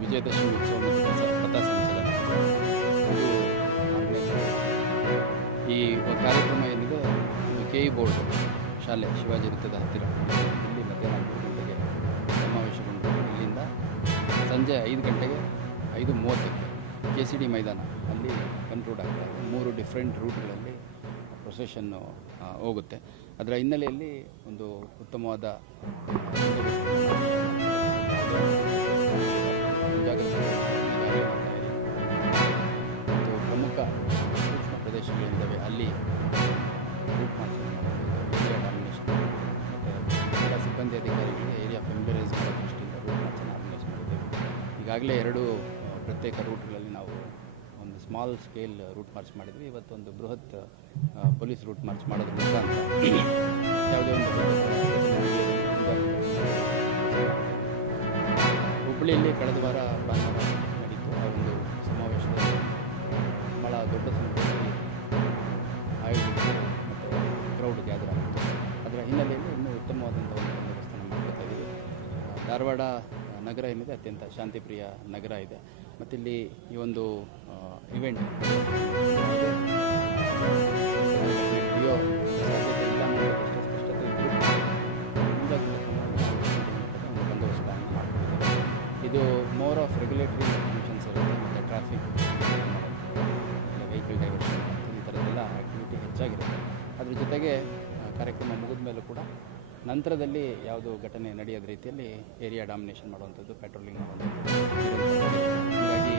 ವಿಜಯದಶಮಿ ಉತ್ಸವ ಪಥಸಂಚಲನ ಇದು ಈ ಕಾರ್ಯಕ್ರಮ ಏನಿದೆ ಇದು KE ಬೋರ್ಡ್ ಶಾಲೆ ಶಿವಾಜಿ ವೃತ್ತದ ಹತ್ತಿರ ಇಲ್ಲಿ ಮಧ್ಯಾಹ್ನ 3 ಗಂಟೆಗೆ ಸಮಾವೇಶಗೊಂಡು ಇಲ್ಲಿಂದ ಸಂಜೆ 5 ಗಂಟೆಗೆ 5:30ಕ್ಕೆ KCD ಮೈದಾನ ಅಲ್ಲಿ ಕನ್ಕ್ಲೂಡ್ ಆಗ್ತಾರೆ. 3 ಡಿಫ್ರೆಂಟ್ ರೂಟ್ಗಳಲ್ಲಿ ಪ್ರೊಸೆಷನ್ನು ಹೋಗುತ್ತೆ. ಅದರ ಹಿನ್ನೆಲೆಯಲ್ಲಿ ಒಂದು ಉತ್ತಮವಾದ ಮುಂಜಾಗ್ರತೆ ಮತ್ತು ಪ್ರಮುಖ ಸೂಕ್ಷ್ಮ ಪ್ರದೇಶಗಳಿದ್ದಾವೆ ಅಲ್ಲಿ ರೂಟ್ ಮಾರ್ಚಿಂಗ್ ಏರಿಯಾ ಡಾಮಿನೇಷನ್ ಮತ್ತು ಎಲ್ಲ ಸಿಬ್ಬಂದಿ ಅಧಿಕಾರಿಗಳಿಗೆ ಏರಿಯಾ ಫೆಮಿಲರೈಸ್ ಮಾಡೋ ದೃಷ್ಟಿಯಿಂದ ರೂಟ್ ಮಾರ್ಚನ್ನು ಆರ್ಗನೈಸ್ ಮಾಡಿದ್ದೇವೆ. ಈಗಾಗಲೇ 2 ಪ್ರತ್ಯೇಕ ರೂಟ್ಗಳಲ್ಲಿ ನಾವು ಒಂದು ಸ್ಮಾಲ್ ಸ್ಕೇಲ್ ರೂಟ್ ಮಾರ್ಚ್ ಮಾಡಿದ್ವಿ. ಇವತ್ತೊಂದು ಬೃಹತ್ ಪೊಲೀಸ್ ರೂಟ್ ಮಾರ್ಚ್ ಮಾಡೋದ್ರ ಮುಖಾಂತರ ಯಾವುದೇ ಒಂದು ಹುಬ್ಬಳ್ಳಿಯಲ್ಲಿ ಕಳೆದ ವಾರ ಭಾನುವಾರ ನಡೀತು. ಆ ಒಂದು ಸಮಾವೇಶದಲ್ಲಿ ಭಾಳ ದೊಡ್ಡ ಸಂಖ್ಯೆಯಲ್ಲಿ ಆಯೋಜಕರು ಮತ್ತು ಕ್ರೌಡ್ ಗ್ಯಾದರ್ ಆಗಿತ್ತು. ಅದರ ಹಿನ್ನೆಲೆಯಲ್ಲಿ ಇನ್ನೂ ಉತ್ತಮವಾದಂಥ ಒಂದು ಬಂದೋಬಸ್ತನ್ನು ಮಾಡ್ಕೊತಾ ಇದ್ದೀವಿ. ಧಾರವಾಡ ನಗರ ಏನಿದೆ ಅತ್ಯಂತ ಶಾಂತಿಪ್ರಿಯ ನಗರ ಇದೆ. ಮತ್ತು ಇಲ್ಲಿ ಈ ಒಂದು ಇವೆಂಟ್ ನಡೆಯೋ ಸಾಧ್ಯತೆ ಇಲ್ಲ ಅನ್ನೋದಷ್ಟು ಸ್ಪಷ್ಟತೆ ಇದ್ದು ಒಂದು ಬಂದೋಬಸ್ತನ್ನು ಮಾಡ್ಕೊಂಡಿದ್ದೇವೆ. ಇದು ಮೋರ್ ಆಫ್ ರೆಗ್ಯುಲೇಟರಿ ಫಂಕ್ಷನ್ಸ್ ಇರುತ್ತೆ ಮತ್ತು ಟ್ರಾಫಿಕ್ ವೆಹಿಕಲ್ ಡೈವರ್ಷನ್ ಈ ಥರದ್ದೆಲ್ಲ ಆ್ಯಕ್ಟಿವಿಟಿ ಹೆಚ್ಚಾಗಿರುತ್ತೆ. ಅದ್ರ ಜೊತೆಗೆ ಕಾರ್ಯಕ್ರಮ ಮುಗಿದ ಮೇಲೂ ಕೂಡ ನಂತರದಲ್ಲಿ ಯಾವುದು ಘಟನೆ ನಡೆಯೋದ ರೀತಿಯಲ್ಲಿ ಏರಿಯಾ ಡಾಮಿನೇಷನ್ ಮಾಡುವಂಥದ್ದು, ಪೆಟ್ರೋಲಿಂಗ್ ಮಾಡುವಂಥದ್ದು. ಹೀಗಾಗಿ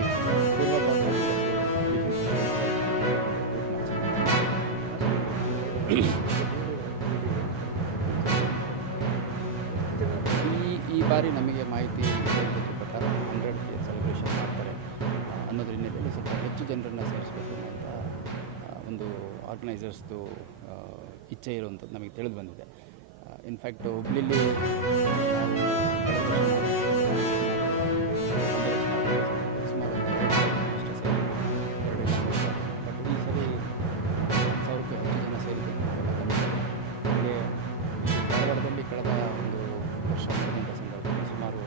ಈ ಬಾರಿ ನಮಗೆ ಮಾಹಿತಿ ಪ್ರಕಾರ 100th ಸೆಲೆಬ್ರೇಷನ್ ಮಾಡ್ತಾರೆ ಅನ್ನೋದ್ರ ಹಿನ್ನೆಲೆಯಲ್ಲಿ ಸ್ವಲ್ಪ ಹೆಚ್ಚು ಜನರನ್ನು ಸೇರಿಸಬೇಕು ಅಂತ ಒಂದು ಆರ್ಗನೈಸರ್ಸ್ದು ಇಚ್ಛೆ ಇರುವಂಥದ್ದು ನಮಗೆ ತಿಳಿದು ಬಂದಿದೆ. ಇನ್ಫ್ಯಾಕ್ಟ್ ಹುಬ್ಬಳ್ಳಿಲಿ ಸುಮಾರು ಬಟ್ ಈ ಸರಿ 1000ಕ್ಕೂ ಹೆಚ್ಚು ಜನ ಸೇರಿಕೊಂಡು ಹಾಗೆ ಧಾರವಾಡದಲ್ಲಿ ಕಳೆದ ಒಂದು ವರ್ಷ ಮುಗಿದಂಥ ಸಂದರ್ಭದಲ್ಲಿ ಸುಮಾರು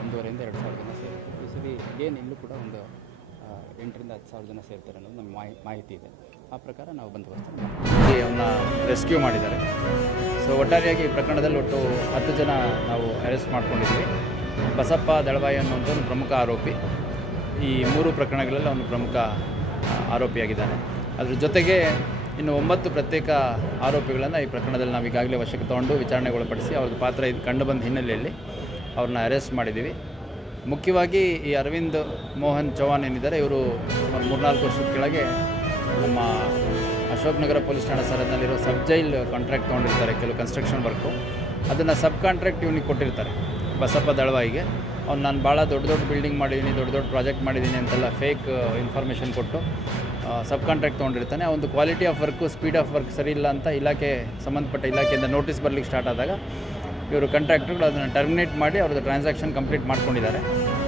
1,500 ಇಂದ 2,000 ಜನ ಸೇರಿದ್ರು. ಈ ಸರಿ ಏನು ಇಲ್ಲೂ ಕೂಡ ಒಂದು 8,000 ರಿಂದ 10,000 ಜನ ಸೇರ್ತಾರೆ ಅನ್ನೋದು ನಮಗೆ ಮಾಹಿತಿ ಇದೆ. ಆ ಪ್ರಕಾರ ನಾವು ಬಂದೋಬಸ್ತನ್ನು ಅವನ್ನ ರೆಸ್ಕ್ಯೂ ಮಾಡಿದ್ದಾರೆ. ಸೊ ಒಟ್ಟಾರೆಯಾಗಿ ಈ ಪ್ರಕರಣದಲ್ಲಿ ಒಟ್ಟು 10 ಜನ ನಾವು ಅರೆಸ್ಟ್ ಮಾಡ್ಕೊಂಡಿದ್ವಿ. ಬಸಪ್ಪ ದಳವಾಯಿ ಅನ್ನುವಂಥ ಒಂದು ಪ್ರಮುಖ ಆರೋಪಿ ಈ 3 ಪ್ರಕರಣಗಳಲ್ಲಿ ಅವನು ಪ್ರಮುಖ ಆರೋಪಿಯಾಗಿದ್ದಾನೆ. ಅದ್ರ ಜೊತೆಗೆ ಇನ್ನು 9 ಪ್ರತ್ಯೇಕ ಆರೋಪಿಗಳನ್ನು ಈ ಪ್ರಕರಣದಲ್ಲಿ ನಾವು ಈಗಾಗಲೇ ವಶಕ್ಕೆ ತಗೊಂಡು ವಿಚಾರಣೆಗೊಳಪಡಿಸಿ ಅವ್ರದ್ದು ಪಾತ್ರ ಇದು ಕಂಡು ಬಂದ ಹಿನ್ನೆಲೆಯಲ್ಲಿ ಅವ್ರನ್ನ ಅರೆಸ್ಟ್ ಮಾಡಿದ್ದೀವಿ. ಮುಖ್ಯವಾಗಿ ಈ ಅರವಿಂದ್ ಮೋಹನ್ ಚೌಹಾಣ್ ಏನಿದ್ದಾರೆ ಇವರು ಸುಮಾರು 3-4 ವರ್ಷದ ಕೆಳಗೆ ನಮ್ಮ ಅಶೋಕ್ ನಗರ ಪೊಲೀಸ್ ಠಾಣಾ ಸರಹದ್ದಿನಲ್ಲಿರೋ ಸಬ್ ಜೈಲ್ ಕಾಂಟ್ರಾಕ್ಟ್ ತೊಗೊಂಡಿರ್ತಾರೆ ಕೆಲವು ಕನ್ಸ್ಟ್ರಕ್ಷನ್ ವರ್ಕು. ಅದನ್ನು ಸಬ್ ಕಾಂಟ್ರಾಕ್ಟ್ ಇವನಿಗೆ ಕೊಟ್ಟಿರ್ತಾರೆ ಬಸಪ್ಪ ದಳವಾಯಿಗೆ. ಅವ್ನು ನಾನು ಭಾಳ ದೊಡ್ಡ ಬಿಲ್ಡಿಂಗ್ ಮಾಡಿದ್ದೀನಿ, ದೊಡ್ಡ ಪ್ರಾಜೆಕ್ಟ್ ಮಾಡಿದ್ದೀನಿ ಅಂತೆಲ್ಲ ಫೇಕ್ ಇನ್ಫಾರ್ಮೇಷನ್ ಕೊಟ್ಟು ಸಬ್ ಕಾಂಟ್ರಾಕ್ಟ್ ತೊಗೊಂಡಿರ್ತಾನೆ. ಆ ಒಂದು quality of work, speed of work ಸರಿ ಇಲ್ಲ ಅಂತ ಸಂಬಂಧಪಟ್ಟ ಇಲಾಖೆಯಿಂದ ನೋಟಿಸ್ ಬರಲಿಕ್ಕೆ ಸ್ಟಾರ್ಟ್ ಆದಾಗ ಇವರು ಕಾಂಟ್ರಾಕ್ಟ್ರುಗಳು ಅದನ್ನು ಟರ್ಮಿನೇಟ್ ಮಾಡಿ ಅವ್ರದ್ದು ಟ್ರಾನ್ಸಾಕ್ಷನ್ ಕಂಪ್ಲೀಟ್ ಮಾಡ್ಕೊಂಡಿದ್ದಾರೆ.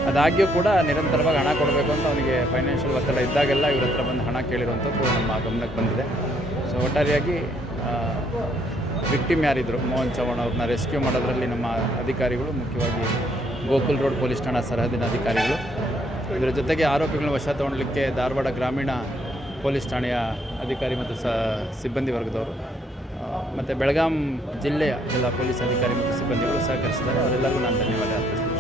ಅದಾಗಿಯೂ ಕೂಡ ನಿರಂತರವಾಗಿ ಹಣ ಕೊಡಬೇಕು ಅಂತ ಅವನಿಗೆ ಫೈನಾನ್ಷಿಯಲ್ ಒತ್ತಡ ಇದ್ದಾಗೆಲ್ಲ ಇವ್ರ ಹತ್ರ ಬಂದು ಹಣ ಕೇಳಿರುವಂಥದ್ದು ನಮ್ಮ ಗಮನಕ್ಕೆ ಬಂದಿದೆ. ಸೊ ಒಟ್ಟಾರೆಯಾಗಿ ವಿಕ್ಟಿಮ್ ಯಾರಿದ್ರು ಮೋಹನ್ ಚೌಹಾಣ್ ಅವ್ರನ್ನ ರೆಸ್ಕ್ಯೂ ಮಾಡೋದ್ರಲ್ಲಿ ನಮ್ಮ ಅಧಿಕಾರಿಗಳು, ಮುಖ್ಯವಾಗಿ ಗೋಕುಲ್ ರೋಡ್ ಪೊಲೀಸ್ ಠಾಣಾ ಸರಹದ್ದಿನ ಅಧಿಕಾರಿಗಳು, ಇದರ ಜೊತೆಗೆ ಆರೋಪಿಗಳನ್ನ ವಶ ತಗೊಳ್ಳಲಿಕ್ಕೆ ಧಾರವಾಡ ಗ್ರಾಮೀಣ ಪೊಲೀಸ್ ಠಾಣೆಯ ಅಧಿಕಾರಿ ಮತ್ತು ಸಿಬ್ಬಂದಿ ವರ್ಗದವರು ಮತ್ತು ಬೆಳಗಾಂ ಜಿಲ್ಲೆಯ ಎಲ್ಲ ಪೊಲೀಸ್ ಅಧಿಕಾರಿ ಮತ್ತು ಸಿಬ್ಬಂದಿಗಳು ಸಹಕರಿಸಿದ್ದಾರೆ. ಅವರೆಲ್ಲರಿಗೂ ನಾನು ಧನ್ಯವಾದ ಅರ್ಪಿಸ್ತೀನಿ.